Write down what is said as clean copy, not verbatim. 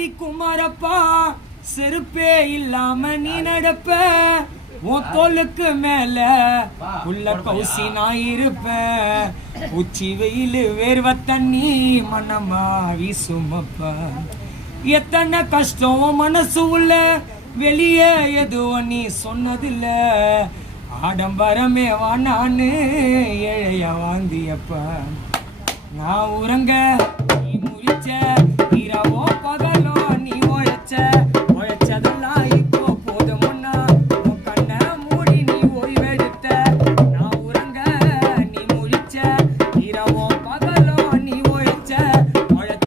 பாவி குமாரப்பா செருப்பே இல்லாம நீ நடப்ப உன் தோலுக்கு மேல உள்ள கௌசி நான் இருப்பேன் உச்சி வெயில் வேர்வ தண்ணி மனமா வீசுமப்ப எத்தனை கஷ்டம் மனசு உள்ள வெளியே எதுவும் நீ சொன்னதில்ல ஆடம்பரமே வானான்னு ஏழைய வாந்தியப்ப நான் உறங்க